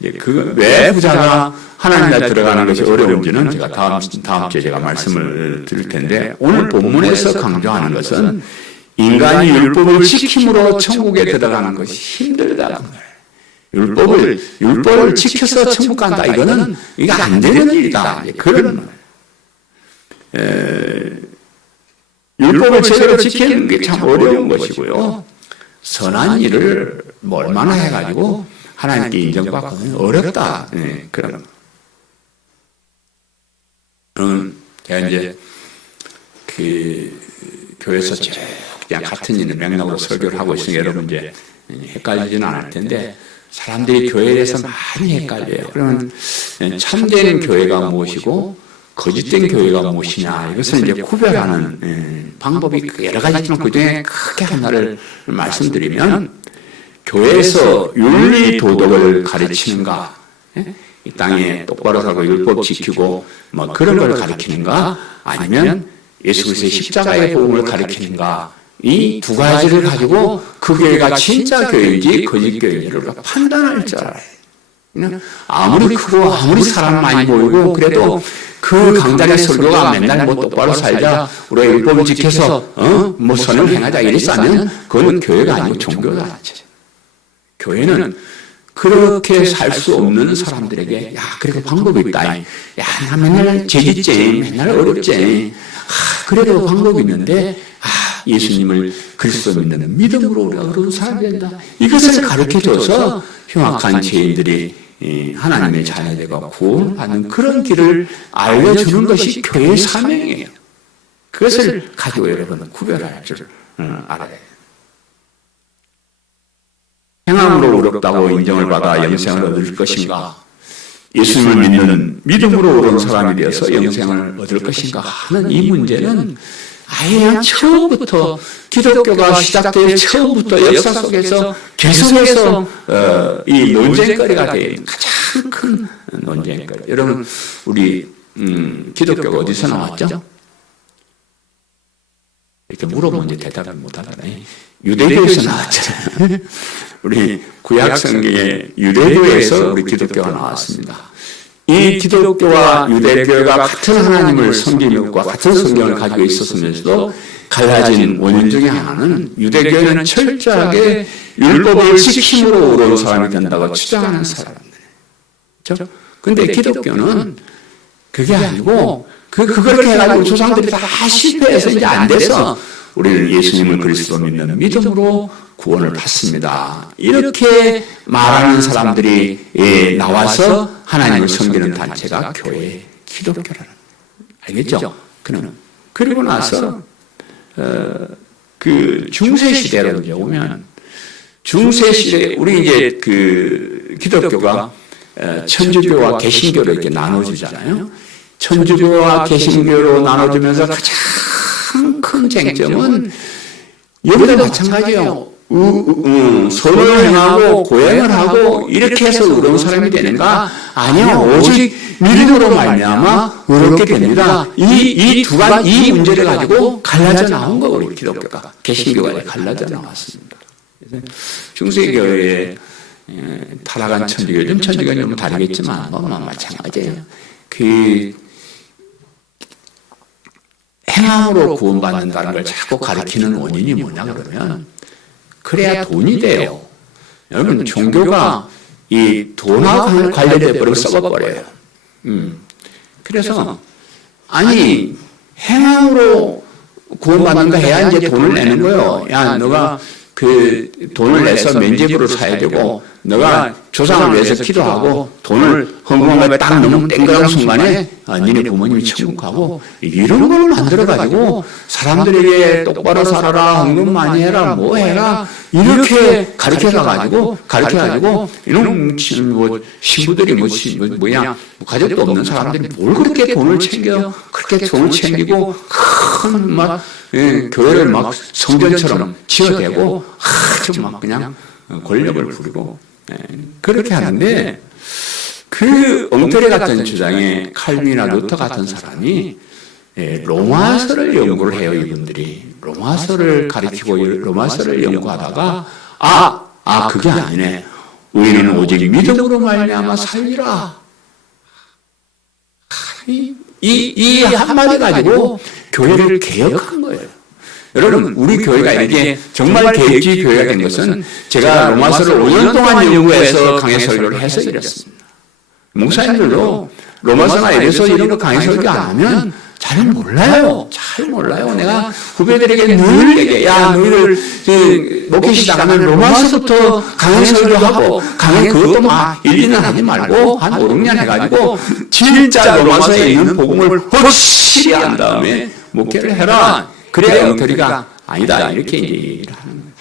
왜 부자가 하나님 나라에 들어가는 것이 어려운지는 제가 다음 주에 제가 말씀을 드릴 텐데 오늘 본문에서 강조하는 것은 인간이 율법을 지킴으로 천국에 들어가는 것이 힘들다는 거예요. 율법을 지켜서 천국 간다. 이거는 이게 안 되는 일이다. 그런 율법을 제대로 지키는 게 참 어려운 것이고요. 선한 일을 뭐 얼마나 해가지고 하나님께 인정받고 어렵다. 예, 그런. 제가 이제 그 교회에서 쭉 그냥 같은 일을 맥락으로 설교를 하고 있으니 여러분 이제 헷갈리지는 않을 텐데 사람들이 교회에 대해서 많이 헷갈려요. 그러면 참된 교회가 무엇이고 거짓된 교회가 무엇이냐 이것을 이제 구별하는 방법이 여러 가지 있지만 그중에 크게 하나를 말씀드리면 교회에서 윤리 도덕을 가르치는가 이 땅에 똑바로 살고 율법 지키고 뭐 그런 걸 가르치는가 아니면 예수 그리스도의 십자가의 복음을 가르치는가 이 두 가지를 가지고 그 교회가 진짜 교회인지 거짓 교회인지를 판단할 줄 알아요. 아무리 크고 아무리 사람 많이 모이고 그래도 그 강단의 설교가 맨날 뭐 똑바로 살자 우리가 율법을 지켜서 뭐 선을 행하자 이랬으면 그건 교회가 아니고 종교다. 교회는 그렇게 살 수 없는 사람들에게 야 그래도 방법이 있다. 야 나 맨날 죄짓지 맨날 어렵지. 그래도 방법이 있는데 예수님을 그리스도 믿는 믿음으로 우리가 그런 사람이 된다. 이것을 가르쳐줘서 흉악한 죄인들이 하나님의 자녀되고 구원받는 그런 길을 알려주는 것이 교회의 사명이에요. 그것을 가지고 여러분은 구별할 줄 알아야 해요. 행함으로 어렵다고 인정을 받아 영생을 얻을 것인가? 예수님을 믿는 믿음으로 온 사람이 되어서 영생을 얻을 것인가 하는 이 문제는 아예 처음부터 기독교가 시작될 처음부터 역사 속에서 계속해서 이 논쟁거리가 되는 가장 큰 논쟁거리. 여러분 우리 기독교가 어디서 나왔죠? 이렇게 물어보면 이제 대답을 못하잖아요. 유대교에서 나왔잖아요. 우리 구약 성경의 유대교에서 우리 기독교가 나왔습니다. 이 기독교와 유대교가 같은 하나님을 섬기는 것과 같은 성경을 가지고 있었으면서도 갈라진 원인 중에 하나는 유대교회는 철저하게 율법을 지킴으로 온 사람이 된다고 주장하는 사람들. 그렇죠? 근데 기독교는 그게 아니고 그렇게 해가지고 조상들이 다 실패해서 이제 안 돼서 우리는 예수님을 그리스도 믿는 믿음으로 구원을 받습니다. 이렇게 말하는 사람들이 나와서 하나님을 섬기는 단체가 교회 기독교라는. 알겠죠? 그리고 나서 그 중세 시대로 이제 오면 중세 시대 우리 이제 그 기독교가 천주교와 개신교로 이렇게 나눠지잖아요. 천주교와 개신교로 나눠지면서 가장 큰 쟁점은 여기도 마찬가지예요. 선을 행하고 고행을 하고 이렇게 해서 의로운 사람이 되는가? 아니요. 오직 믿음으로 말미암아 의롭게 됩니다. 이 문제를 가지고 갈라져 나온 거 우리 기독교가 개신교가 갈라져 나왔습니다. 중세교회에 타락한 천주교, 좀 천주교는 좀 다르겠지만 마찬가지예요. 행함으로 구원받는다는 걸 자꾸 가리키는 원인이 뭐냐 그러면 그래야 돈이 돼요. 여러분 종교가 이 돈하고 관련돼 버리면 썩어버려요. 그래서 아니 행함으로 구원받는가 해야 이제 돈을 내는 거예요. 야 너가 그 돈을 내서 면죄부를 사야 되고 너가 조상을 위해서 기도하고 돈을 헌금함에 딱 너무 땡그란 순간에 니네 부모님이 천국 가고 이런 걸 만들어가지고 사람들에게 똑바로 살아라 헌금 많이 해라 뭐 해라 이렇게 가르쳐가지고 이런 뭐 신부들이 뭐냐 가족도 없는 사람들이 뭘 그렇게 돈을 챙겨 그렇게 돈을 챙기고 큰 막 교회를 막 성전처럼 지어대고 아주 막 그냥 권력을 부리고 그렇게 하는데 그 엉터리 같은 주장에 칼빈이나 루터 같은 사람이 로마서를 연구를 해요. 이분들이 로마서를 가리키고 로마서를 연구하다가 그게 아니네. 우리는 오직 믿음으로 말미암아 살리라. 이 한마디 가지고 교회를 개혁한 거예요. 여러분 우리 교회가 이게 정말 개혁주의 교회가 된 것은 제가 로마서를 5년 동안 연구해서 강해 설교를 해서 이랬습니다. 목사님들도 로마서나 에베소 이런 거 강해 설교 안 하면 잘 몰라요. 잘 몰라요. 내가 후배들에게 늘 얘기해. 야, 너희들 목회 시작하면 로마서부터 강의 설교하고 강의 그것도 막 1, 2년 하지 말고 한 5, 6년 해가지고 진짜 로마서에 있는 복음을 확실히 한 다음에 목회를 해라. 그래야 엉터리가 아니다. 이렇게 얘기를 하는 거예요.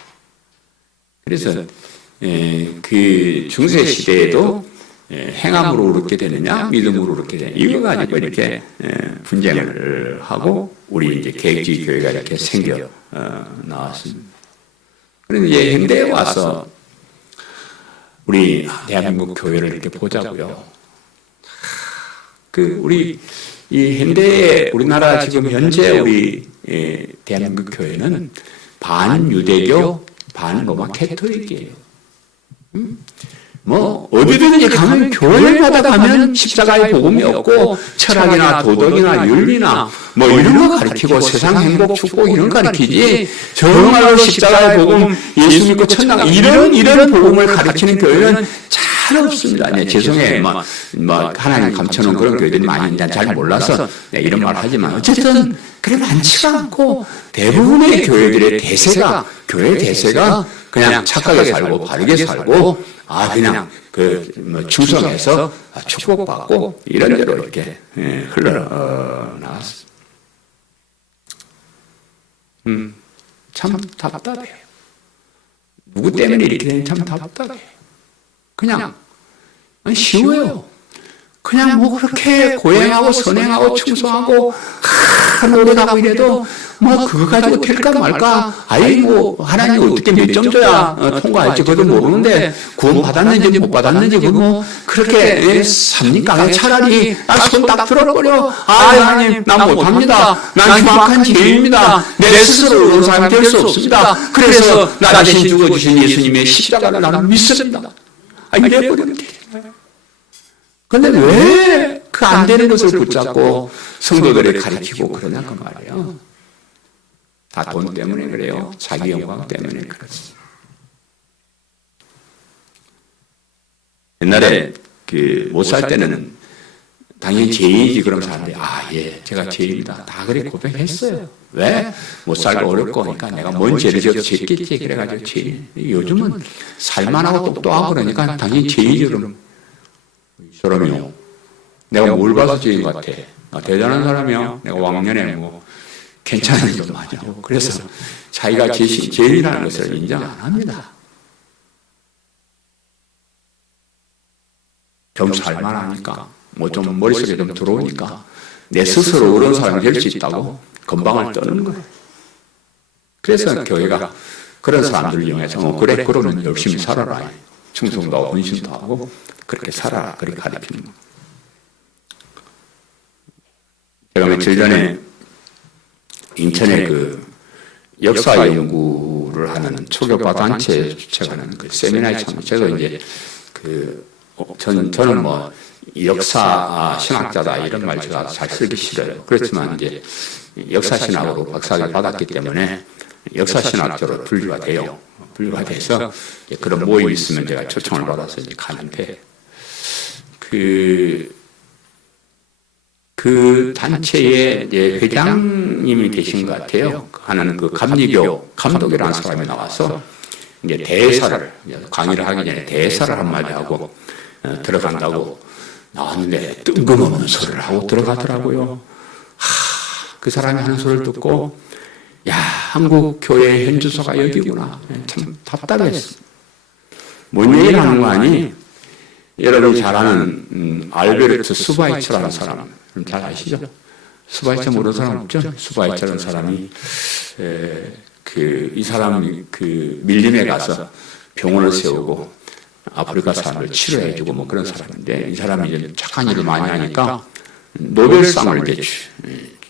그래서 그 중세 시대에도 행함으로 얻게 되느냐, 믿음으로 얻게 되느냐, 이거 가지고 이렇게 분쟁을 하고 우리 이제 계획주의 교회가 이렇게 생겨 나왔습니다. 그런데 이제 현대에 와서 우리 대한민국 교회를 이렇게 보자고요. 우리 이 현대 우리나라 지금 현재 우리 대한민국 교회는 반유대교, 반로마 캐토릭이에요. 뭐 어디든지 가면 교회마다 가면 십자가의 복음이 없고 철학이나 도덕이나 윤리나 뭐 이런 거 가르치고 세상 행복 축복 이런 거 가르치지 정말로 십자가의 복음 예수 믿고 천당 이런 복음을 가르치는 교회는 잘 없습니다. 네, 죄송해요. 뭐 하나님 감춰놓은 그런 교회들이 많이 있는데 잘 몰라서 이런 말 하지만 어쨌든 그래 많지가 않고 대부분의 교회들의 대세가 교회 대세가 그냥 착하게 살고 바르게 살고 그냥 충성해서 축복받고 이런 대로 이렇게 흘러나왔습니다. 참 답답해요. 누구 때문에 이렇게 되는지 참 답답해요. 그냥 쉬워요. 그냥 뭐 그렇게 고행하고 선행하고 충성하고 노력하고 이래도 뭐 그거 가지고 될까 말까 뭐 하나님 어떻게 몇 점 줘야 통과할지 그것도 모르는데 구원 받았는지 못 받았는지 그거 그렇게 삽니까? 차라리 손 딱 들어버려. 하나님 나 못합니다. 난 흉악한 죄인입니다. 내 스스로 그런 사람이 될 수 없습니다. 그래서 나 대신 죽어주신 예수님의 십자가를 나는 믿습니다. 이래버리면 돼. 그런데 왜 그 안 되는 것을 붙잡고 성도들을 가르치고 그러냐 그 말이에요. 다 돈 때문에 그래요. 자기 영광 때문에 그렇습니다. 옛날에 못 살 때는 당연히 죄인이지 그런 사람들이 제가 죄인이다. 다 그래 고백했어요. 왜? 못 살고 어렵고 하니까 내가 뭔 죄를 지어서 죄겠지 그래가지고 죄인. 요즘은 살만하고 똑똑하고 그러니까 당연히 죄인이지 그럼. 저러면 내가 뭘 봐서 죄인 같아? 대단한 사람이야. 내가 왕년에 뭐 괜찮은 일도 많이 하고 그래서 자기가 죄인이라는 것을 인정 안 합니다. 좀 살만하니까 뭐 좀 머릿속에 좀 들어오니까 내 스스로 그런 사람이 될 수 있다고 건방을 떠는 거예요. 그래서 교회가 그런 사람들을 이용해서 그래 그러면 열심히 살아라. 충성도 하고 헌신도 하고 그렇게 살아라. 그렇게 가르치는 거예요. 제가 며칠 전에 인천에 역사 연구를 하는 초교파 단체 주최하는 세미나에 참석해서 이제 저는 뭐 역사 신학자다 이런 말 제가 잘 쓰기 싫어요. 그렇지만 이제 역사 신학으로 박사학위를 받았기 때문에 역사 신학자로 분류가 돼요. 분류가 돼서 그런 모임이 있으면 제가 초청을 받아서 이제 가는데 그 단체의 회장님이 계신 것 같아요. 하는 감리교 감독이라는 사람이 나와서 이제 대사를 강의를 하기 전에 대사를 한마디 하고 들어간다고 나왔는데 뜬금없는 소리를 하고 들어가더라고요. 그 사람이 하는 소리를 듣고 한국 교회의 현주소가 여기구나. 참 답답했어. 뭔 얘기를 하는 거 아니? 여러분이 잘 아는 알베르트 스바이처라는 사람 잘 아시죠? 스바이처 모르는 사람 없죠? 스바이처라는 사람이 이 사람이 밀림에 가서 병원을 세우고 아프리카 사람을 치료해주고 뭐 그런 사람인데 이 사람이 이제 착한 일을 많이 하니까 노벨상을 이제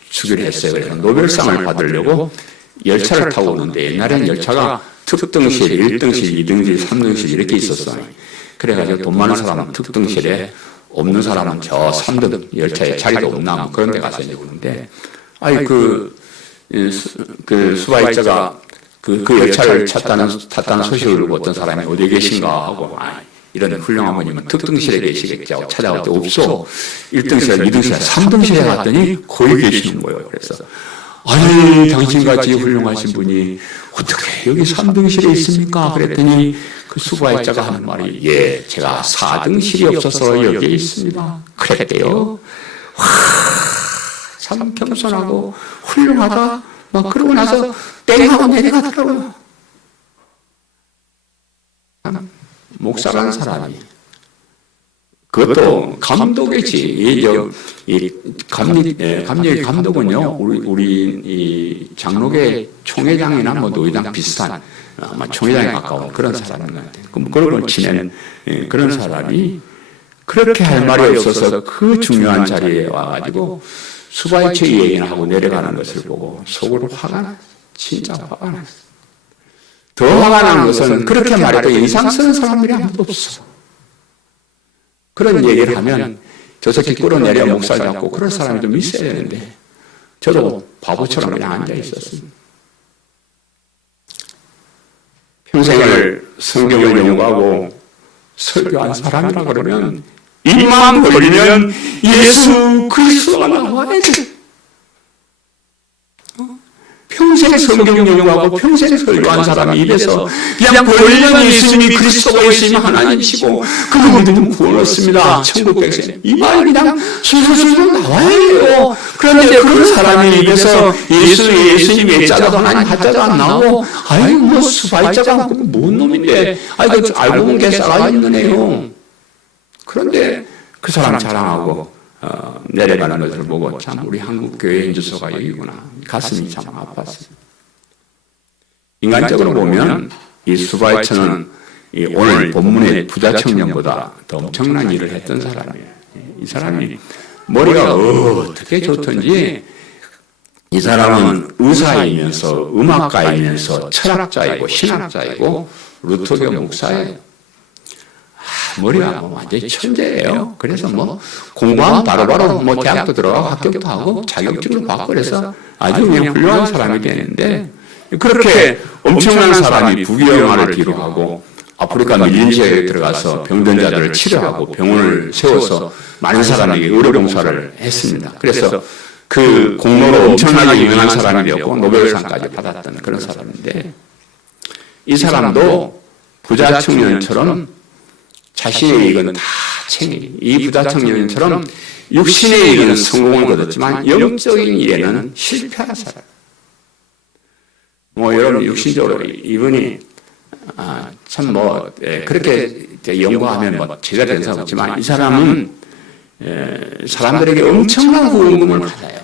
주기로 했어요. 그래서 노벨상을 받으려고 열차를 타고 오는데 옛날에는 열차가 특등실, 1등실, 2등실, 3등실 이렇게 있었어요. 그래가지고 돈 많은 사람은 특등실에 없는 사람은 저 3등 열차에 자리도 없나 뭐 그런 데 가서 이제 오는데 수바이처가 그 열차를 탔다는 소식을 듣고 어떤 사람이 어디 계신가 하고 이런 훌륭한 분이면 특등실에 계시겠죠. 찾아올 때 없어. 1등실, 2등실, 3등실에 갔더니 거기 계시는 거예요. 그래서 아니 당신같이 훌륭하신 분이 어떻게 여기 3등실에 있습니까? 그랬더니 그 수바이자가 하는 말이 예, 제가 4등실이 없어서 여기에 있습니다. 그랬대요. 와, 참 겸손하고 훌륭하다. 막 그러고 나서 땡하고 내려가더라고요. 목사라는 사람이 그것도 감독이지. 감독은요, 우리 이 장로계 총회장이나 뭐 노회장 비슷한 아마 총회장에 가까운 그런 사람인데, 그런 걸 지내는 그런 사람이 그렇게 할 말이 없어서 그 중요한 자리에 와가지고 수바이처 얘기를 하고 내려가는 것을 보고 속으로 화가 나. 진짜 화가 나. 더 화가 나는 것은 그렇게 말해도 인상 쓰는 사람들이 아무도 없어. 그런 얘기를 하면 저 새끼 끌어내려 목사 잡고 그럴 사람이 좀 있어야 되는데 저도 바보처럼 그냥 앉아 있었습니다. 평생을 성경을 연구하고 설교한 사람이라 그러면 입만 벌리면 예수 그리스도가 나와야 돼. 평생 성경 연구하고 평생 설교한 사람이 입에서 그냥 벌리면 예수님이 그리스도가 있으면 하나님이시고 그분들은 구원을 얻습니다. 천국 백성. 이 말이 그냥 술술술 나와야 해요. 그런데 그런 사람이 입에서 예수님의 자도 하나님 하자도 안 나오고 아이 뭐 수발자가 뭔 놈인데 아이 그 알고 보면 개싸가 있는 애요. 그런데 그 사람 자랑하고 내려가는 것을 보고 참 우리 한국 교회의 주소가 여기구나. 가슴이 참 아팠어요. 인간적으로 보면 이 수바이처는 오늘 본문의 부자 청년보다 더 엄청난 일을 했던 사람이에요. 이 사람이 머리가 어떻게 좋던지 이 사람은 의사이면서 음악가이면서 철학자이고 신학자이고 루터교 목사예요. 머리가 완전히 천재예요. 그래서 뭐 공부하면 바로바로 뭐 대학도 들어가고 합격도 하고 자격증도 받고 그래서 아주 그냥 훌륭한 사람이 되는데 그렇게 엄청난 사람이 부귀영화를 기록하고 아프리카 밀림 지역에 들어가서 병든 자들을 치료하고 병원을 세워서 많은 사람에게 의료봉사를 했습니다. 그래서 그 공로로 엄청나게 유명한 사람이 되었고 노벨상까지 받았던 그런 사람인데 이 사람도 부자 청년처럼 자신의 이익은 다 챙기. 이 부자 청년처럼 육신의 이익은 성공을 거뒀지만 영적인 일에는 실패한 사람. 뭐 여러분 육신적으로 이분이 참 뭐 그렇게 연구하면 뭐 제가 된 사람 없지만 이 사람은 사람들에게 엄청난 후원금을 받아요.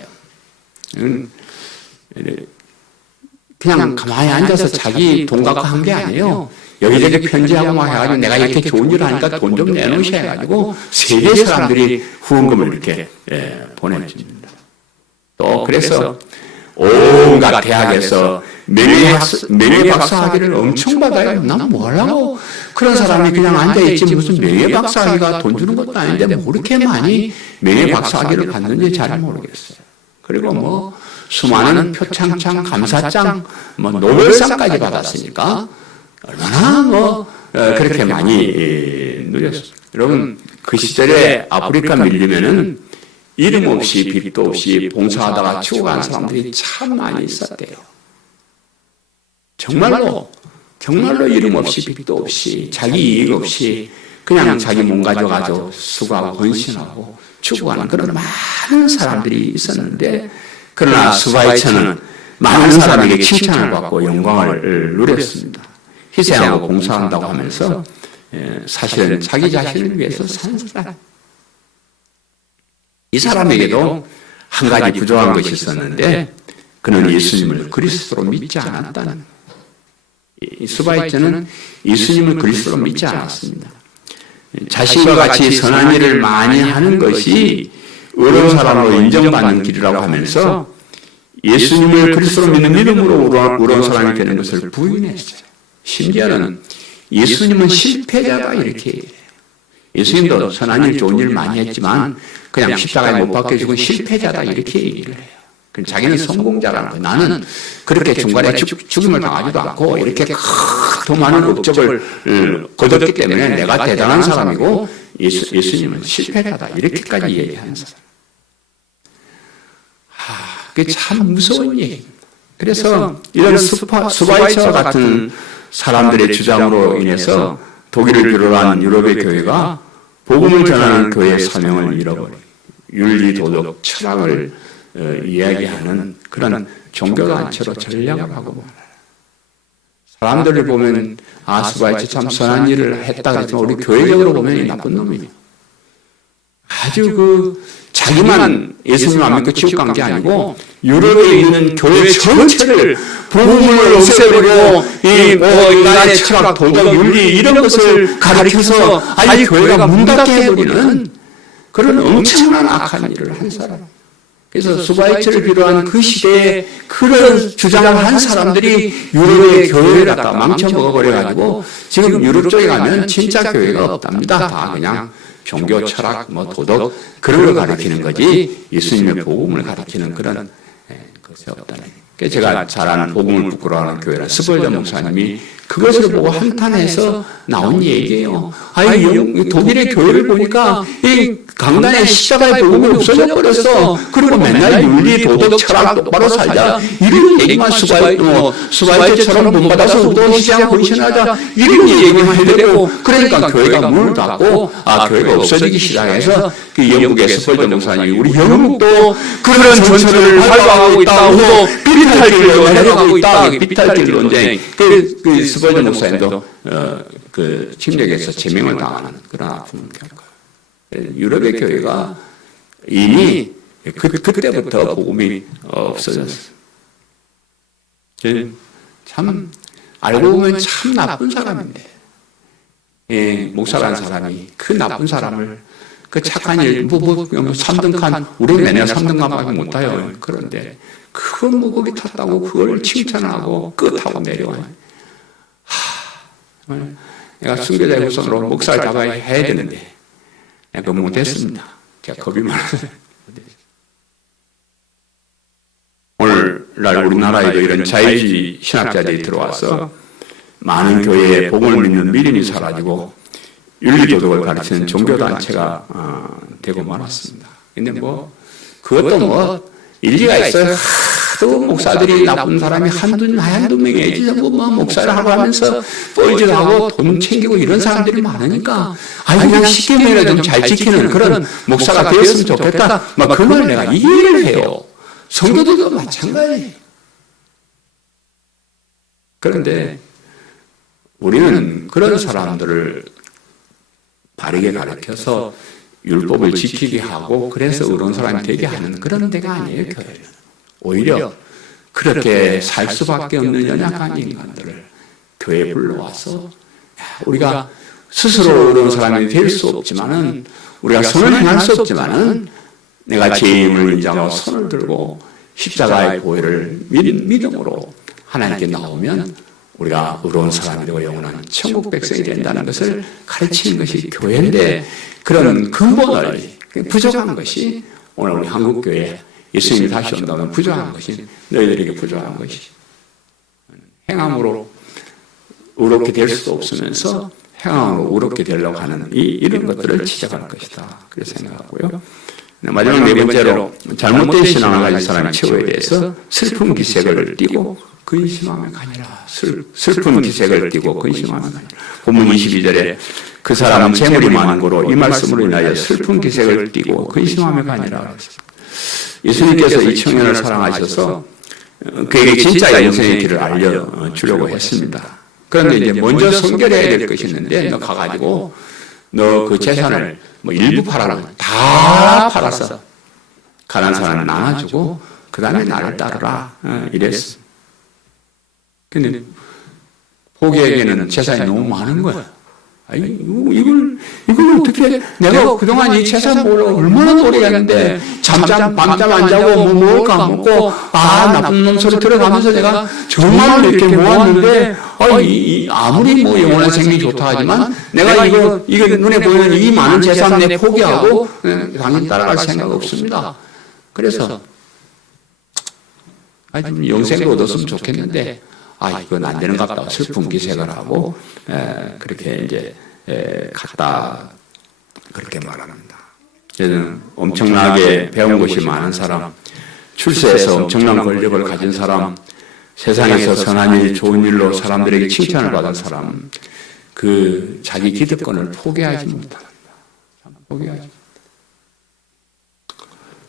그냥 가만히 앉아서 자기 돈 갖고 한 게 아니에요. 여기저기 편지하고 막 해가지고 내가 이렇게 좋은 일을 하니까 돈 좀 내놓으셔 해가지고 세계 사람들이 후원금을 이렇게 보내줍니다. 또 그래서 온갖 대학에서 명예박사학위를 엄청 받아요. 난 뭐 하려고 그런 사람이 그냥 앉아있지 무슨 명예박사학위가 돈 주는 것도 아닌데 뭐 그렇게 많이 명예박사학위를 받는지 잘 모르겠어요. 그리고 뭐 수많은 표창장, 감사장, 뭐 노벨상까지 받았으니까 얼마나 뭐 그렇게 많이 누렸어요. 여러분 그 시절에 아프리카 밀리면은 이름 없이 빚도 없이 봉사하다가 죽어간 사람들이 참 많이 있었대요. 정말로 이름 없이 빚도 없이 자기 이익 없이 그냥 자기 몸 가져가지고 수고하고 헌신하고 죽어가는 그런 많은 사람들이 있었는데 그러나 수바이처는 많은 사람에게 칭찬을 받고 영광을 누렸습니다. 희생하고 봉사한다고 하면서 사실은 자기 자신을 위해서 산 사람. 이 사람에게도 한 가지 부족한 것이 있었는데 그는 예수님을 그리스도로 믿지 않았다는. 이 수바이처는 예수님을 그리스도로 믿지 않았습니다. 자신과 같이 선한 일을 많이 하는 것이 의로운 사람으로 인정받는 길이라고 하면서 예수님을 그리스도로 믿는 믿음으로 의로운 사람이 되는 것을 부인했어요. 심지어는 예수님은 실패자다 이렇게 얘기해요. 예수님도 선한 일 좋은 일 많이 했지만 그냥 십자가에 못 박혀 죽은 실패자다 이렇게 얘기를 해요. 자기는 성공자라는 거예요. 나는 그렇게 중간에 죽임을 당하지도 않고 이렇게 더 많은 업적을 거뒀기 때문에 내가 대단한 사람이고 예수님은 실패자다. 이렇게까지 얘기하는 사람. 그게 참 무서운 얘기입니다. 그래서 이런 스바이처 같은 사람들의 주장으로 인해서 독일을 비롯한 유럽의 교회가 복음을 전하는 교회의 사명을 잃어버리고 윤리, 도덕, 철학을 이야기하는 그런 종교단체로 전략을 하고 말아요. 사람들을 보면 스바이처 참 선한 일을 했다 그랬지만 우리 교회적으로 보면 이 나쁜 놈이에요. 아주 자기만 예수님 안 믿고 지옥 간 게 아니고 유럽에 있는 교회 전체를 복음을 없애버리고 인간의 철학, 도덕, 윤리 이런 것을 가르쳐서 아예 교회가 문 닫게 해버리는 그런 엄청난 악한 일을 한 사람. 그래서 스바이처를 비롯한 그 시대에 그런 주장을 한 사람들이 유럽의 교회를 갖다 망쳐먹어버려가지고 지금 유럽 쪽에 가면 진짜 교회가 없답니다. 다 그냥 종교, 철학, 도덕 그런 걸 가르치는 거지 예수님의 복음을 가르치는 그런 것이 없다는 거예요. 제가 잘 아는 복음을 부끄러워하는 교회라 스펄전 목사님이 그것을 보고 한탄해서 나온 얘기예요. 독일의 교회를 보니까 이 강단에 십자가의 복음이 없어져 버렸어. 그리고 맨날 윤리, 도덕, 철학 똑바로 살자. 이런 얘기만 스바이처처럼 본받아서 우도 시장 헌신하자. 이런 얘기만 해대고 그러니까 교회가 문을 닫고 교회가 없어지기 시작해서 그 영국의 스펄전 목사님이 우리 영국도 그런 전철을 밟아가고 있다. 우도 비탈길로 내려가고 있다. 비탈길 논쟁. 그 스펄전 목사님도 그 침략에서 제명을 당하는 그런 아픔을 겪어요. 유럽의 교회가 이미 그때부터 복음이 없어졌어요. 참 알고 보면 참 나쁜 사람인데 목사라는 사람이 그 나쁜 사람을 그 착한 일 3등칸 우리 매년 3등칸밖에 못 타요. 그런데 큰 무겁게 탔다고 그걸 칭찬하고 끝하고 내려와요. 내가 순교자의 후손으로 목사를 잡아야 해야 되는데 내가 못했습니다. 제가 겁이 많아서. 오늘날 우리나라에도 이런 자유주의 신학자들이 들어와서 많은 교회에 복음을 믿는 믿음이 사라지고 윤리도덕을 가르치는 종교단체가 되고 말았습니다. 근데 그것도 일리가 있어요. 또 목사들이 나쁜 사람이 한두 명이지 목사를 하고 하면서 뻘짓 하고 돈 챙기고 이런 사람들이 많으니까 그냥 십계명을 좀 잘 지키는 그런 목사가 되었으면 좋겠다. 그 말 내가 이해를 해요. 성도들도 마찬가지예요. 그런데 우리는 그런 사람들을 바르게 가르쳐서 율법을 지키게 하고 그래서 의로운 사람이 되게 하는 그런 데가 아니에요. 교회는. 오히려 그렇게 살 수밖에 없는 연약한 인간들을 교회에 불러와서 우리가 스스로 의로운 사람이 될 수 없지만은 우리가 선을 행할 수 없지만은 내가 죄임을 인정하고 손을 들고 십자가의 보혈을 믿음으로 하나님께 나오면 우리가 의로운 사람이 되고 영원한 천국 백성이 된다는 것을 가르치는 것이 교회인데 그런 근본을 부족한 것이 오늘 우리 한국교회 예수님이 다시 온다면 부족한 것이 너희들에게 부족한 것이 행함으로 의롭게 될 수도 없으면서 행함으로 의롭게 되려고 하는 이런 것들을 지적할 것이다. 그렇게 생각하고요. 마지막 네 번째로 잘못된 신앙을 가진 사람의 최후에 대해서 슬픈 기색을 띠고 근심하며 가니라. 슬픈 기색을 띠고 근심하며 가니라. 본문 22절에 그 사람은 재물이 많은 거로 이 말씀으로 인하여 슬픈 기색을 띠고 근심하며 가니라. 예수님께서 이 청년을 사랑하셔서 그에게 진짜 영생의 길을 알려주려고 했습니다. 그런데 이제 먼저 선결해야 될 것이 있는데 너 가가지고 너 그 재산을 일부 팔아라. 다 팔아서 가난한 사람을 나눠주고 그 다음에 나를 따르라. 이랬어. 근데 포기에게는 재산이 너무 많은 거야. 이걸 어떻게 내가 그동안 이 재산 모으려고 얼마나 노력했는데 밤잠 안 자고 먹을까 안 먹고 나쁜 놈 소리 들어가면서 내가 정말 이렇게 모았는데 아무리 영원한 생명이 좋다 하지만 내가 이거 눈에 보이는 이 많은 재산 내 포기하고 당연히 따라갈 생각 없습니다. 그래서 좀 영생도 얻었으면 좋겠는데, 이건 안 되는 것 같다고 슬픈 기색을 하고, 그렇게 이제, 갔다, 그렇게 말합니다. 저는 엄청나게 배운 것이 많은 사람, 출세해서 엄청난 권력을 가진 사람, 세상에서 선한 일, 좋은 일로 사람들에게 칭찬을 받은 사람, 그 자기 기득권을 포기하지 못한다. 포기하지.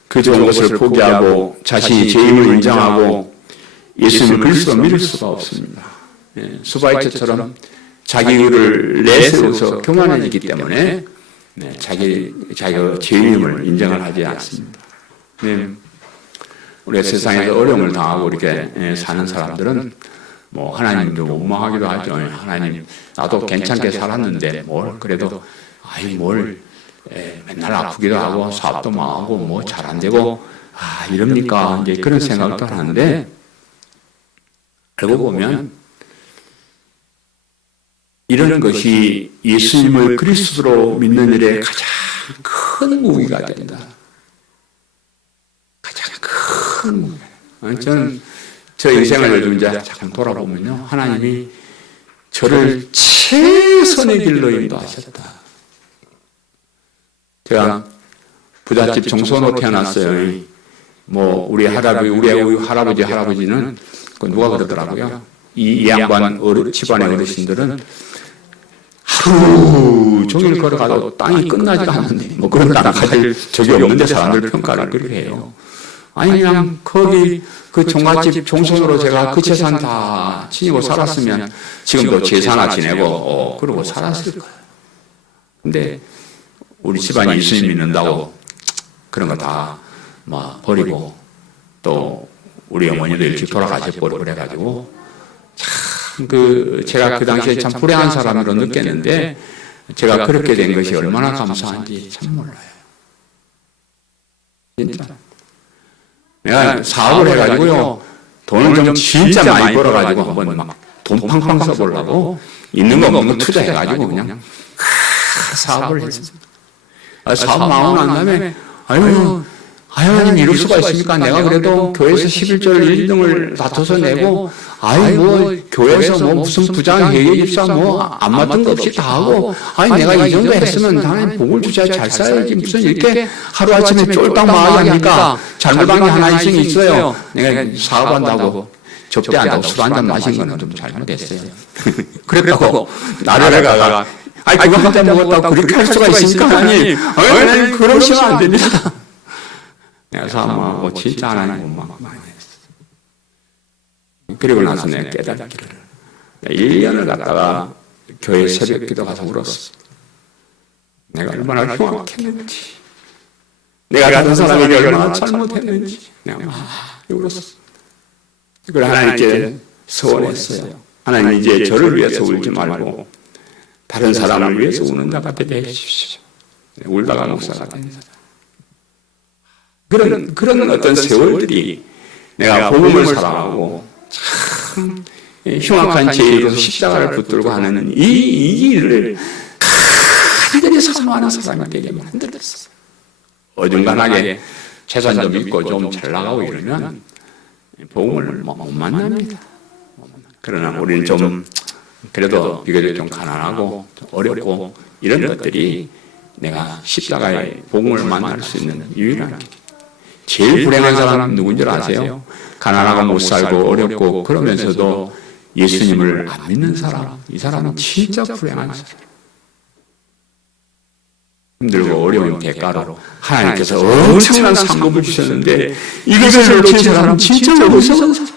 그 좋은 것을 포기하고 자신이 죄임을 인정하고 예수님을 그리스도 믿을 수가 없습니다. 수바이처처럼 자기 의를 내세워서 교만해지기 때문에 자기가 죄임을 인정을 하지 않습니다. 우리가 세상에서 어려움을 당하고 이렇게 사는 사람들은 뭐 하나님도 원망하기도 하죠. 하나님, 나도 괜찮게 살았는데 뭘 그래도 맨날 아프기도 하고 사업도 망하고 뭐 잘 안 되고 이럽니까? 이제 그런 생각도 하는데 알고 보면 이런 것이 예수님을 그리스도로 믿는 일에 가장 큰 무기가 된다. 가장 큰 무기. 저는 저 인생을 요즘 이제 참 돌아보면요, 하나님이 저를 최선의 길로 인도하셨다. 제가 부잣집 종손으로 태어났어요. 뭐 우리 할아버지 할아버지는 누가 그러더라고요. 이 양반 집안의 어르신들은 하루 종일 걸어가도 땅이 끝나지가 않는데 뭐 그런 땅 가질 적이 없는데 사람들 평가를 그렇게 해요. 그냥 거기 그 종갓집 종손으로 제가 그 재산 다 지니고 살았으면 지금도 제사나 지내고 그러고 살았을 거예요. 근데 우리 집안이 예수님 믿는다고 그런 거 다 버리고 또 우리 어머니도 일찍 돌아가셔버리고 그래가지고 참 제가 그 당시에 참 불행한 사람으로 느꼈는데 제가 그렇게 된 것이 얼마나 감사한지 참 몰라요. 진짜. 내가 사업을 해가지고요, 돈을 좀 진짜 많이 벌어가지고 한번 막 돈 팡팡 써보려고 있는 거 없는 거 투자해가지고 그냥 사업을 했어요. 사업 망하고 난 다음에 하나님 이럴 수가 있습니까? 내가 그래도 교회에서 11절 1등을 다퉈서 내고 교회에서 무슨 부장 회계 집사 안 맞던 거 없이 다 하고 내가 이 정도 했으면 나는 복을 주자 잘 살아야지 무슨 이렇게 하루아침에 쫄딱 망하게 합니까? 잘못한 게 하나 있어요. 내가 사업한다고 접대한다고 술 한잔 마신 거는 좀 잘못했어요. 그랬다고 나를 가가 그거 한 잔 먹었다고 그렇게 할 수가 있습니까? 하나님, 그러시면 안 됩니다. 내가 사업하고 진짜 하나님 원망 많이 했어. 그리고 나서 내가 깨닫기를 1년을 갔다가 교회 새벽 기도 가서 울었어. 내가 얼마나 흉악했는지, 내가 다른 사람에게 얼마나 잘못했는지 내가 울었어. 그걸 하나님께 서원했어요. 하나님, 이제 저를 위해서 울지 말고 다른 사람을 위해서 우는 자가 되게 해주십시오. 울다가 목사가 됩니다. 그런 어떤 세월들이 내가 복음을 사랑하고 참 흉악한 죄로 십자가를 붙들고 하는 이 일을 간절히 사모하는 사람이 되게 만들었어. 어중간하게 재산 좀 있고 좀 잘 나가고 이러면 복음을 못 만납니다. 그러나 우리는 좀 그래도 비교적 좀 가난하고 좀 어렵고 이런 것들이 내가 십자가의 복음을 만날 수 있는 유일한 길. 제일 불행한 사람 누군지 아세요? 가난하고 못 살고 어렵고 그러면서도 예수님을 안 믿는 사람. 이 사람은 진짜 불행한 사람. 힘들고 어려운 대가로 하나님께서 엄청난 상급을 주셨는데 이것을 놓친 사람은 진짜 어리석은 사람.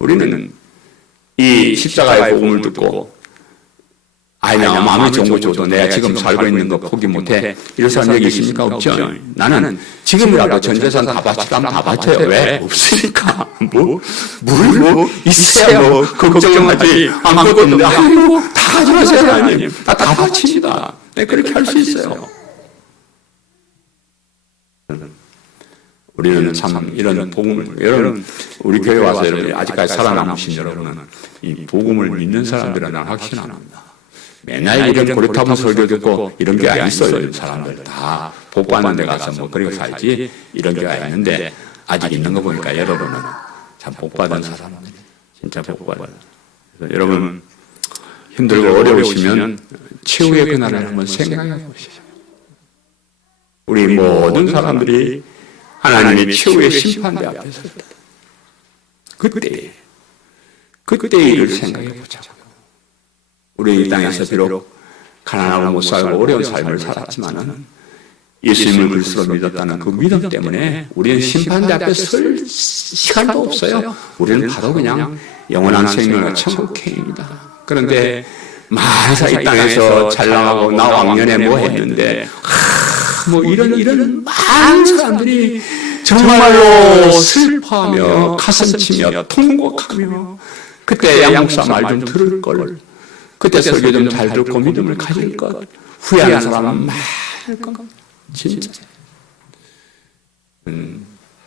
우리는 이 십자가의 복음을 듣고 내가 마음의 정보 줘도 내가 지금 살고 있는 거 포기 못해. 이런 사람 여기 있습니까? 없죠? 나는 지금이라도 전 재산 다 바치라면 다 바쳐요. 왜? 없으니까. 있어야 걱정하지. 아무것도 없는데. 다 가져가세요, 하나님. 다 바칩니다. 내가 그렇게 할 수 있어요. 우리는 참 이런 복음을, 여러분, 우리 교회 와서 여러분, 아직까지 살아남으신 여러분은 이 복음을 믿는 들은 확신합니다. 맨날 이런 고리타분 설교 듣고 이런 게 있어요. 사람들 다 복받는 데 가서 그리고 살지 이런 게 있는데 아직 있는 거 보니까 여러분은 참 복받은 사람들이 진짜 복받은. 그래서 여러분 힘들고 어려우시면 최후의 그날을 한번 생각해 보시죠. 우리 모든 사람들이 하나님의 최후의 심판대 앞에 설 때, 그때 일을 생각해 보자고. 우리 이 땅에서 비록 가난하고 못 살고 어려운 삶을 살았지만은 예수님을 그리스도로 믿었다는 그 믿음 때문에 우리는 심판대 앞에 설 시간도 없어요. 우리는 바로 그냥 영원한 생명의 천국행입니다. 그런데 만사 이 땅에서 잘 나가고 나 왕년에 뭐 했는데 뭐 이런 많은 사람들이 정말로 슬퍼하며 가슴치며 통곡하며 그때 양목사 말 좀 들을 걸, 그때 설교 좀 잘 듣고 믿음을 가질 것, 후회하는 사람은 많을 것. 진짜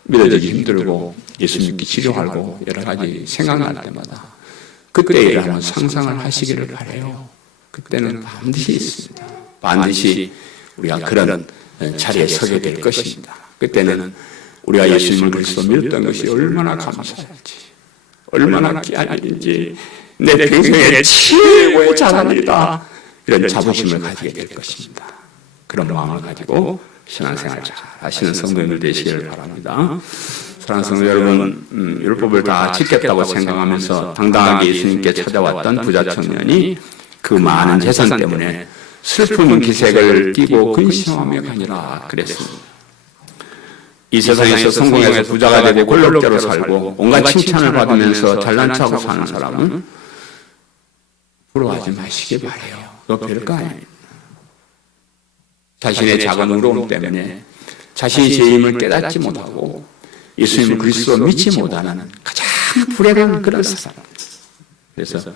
믿어지기 힘들고 예수 믿기 지루하고 여러 가지 생각날 때마다 그때 일을 한번 상상을 하시기를 바라요. 그때는 반드시 있습니다. 반드시 우리가 그런 자리에 서게 될 것입니다. 그때는 우리가 예수님을 그리스도 믿었던 것이 얼마나 감사할지, 얼마나 귀한 일인지, 내 평생의 최고의 자랑이다, 이런 자부심을 가지게 될 것입니다. 그런 마음을 가지고 신앙생활 잘 하시는 성도님들 되시기를 바랍니다. 사랑하는 성도 여러분, 율법을 다 지켰다고 생각하면서 당당하게 예수님께 찾아왔던 부자 청년이 그 많은 재산 때문에 슬픈 기색을 띠고 근심하며 가니라 그랬습니다. 이 세상에서 성공해서 부자가 되고 권력자로 살고 온갖 칭찬을 받으면서 잘난 척하고 사는 사람은 부러워하지 마시기 바라요. 그거 별거 아니에요. 자신의 작은 의로움 때문에 자신이 제 힘을 깨닫지 못하고 예수님을 그리스도로 믿지 못하는 가장 불행한 그런 사람. 그래서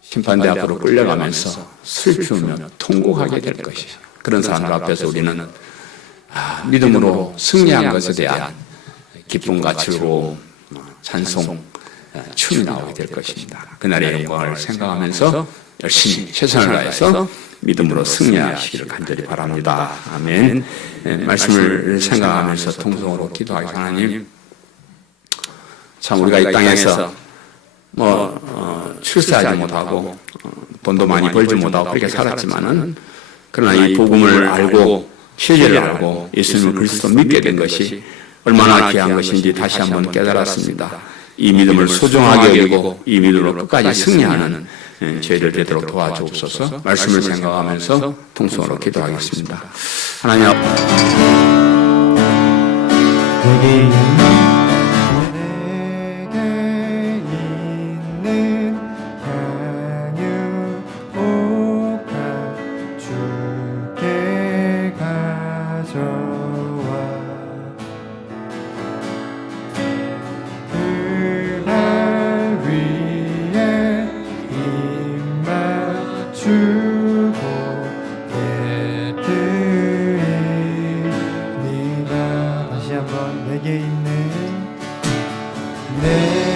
심판대 앞으로 끌려가면서 슬프며 통곡하게 될 것이에요. 그런 사람들 앞에서 우리는 믿음으로 승리한 것에 대한 기쁨과 즐거움, 찬송, 춤이 나오게 될 것입니다. 그날의 영광을 생각하면서 열심히 최선을 다해서 믿음으로 승리하시기를 간절히 바랍니다. 아멘. 말씀을 생각하면서 통성으로 기도하겠습니다. 하나님, 참 우리가 이 땅에서 출세하지 못하고 돈도 많이 벌지 못하고 그렇게 살았지만은, 그러나 이 복음을 알고 진리를 알고 예수님을 그리스도 믿게 된 것이 얼마나 귀한 것인지 다시 한번 깨달았습니다. 이 믿음을 소중하게 여기고 이 믿음으로 끝까지 승리하는 저희들 되도록 도와주옵소서. 말씀을 생각하면서 통성으로 기도하겠습니다. 하나님 내게 있는 향유가 주께 가져와 그날 위에 입 맞추고 내게 있는 내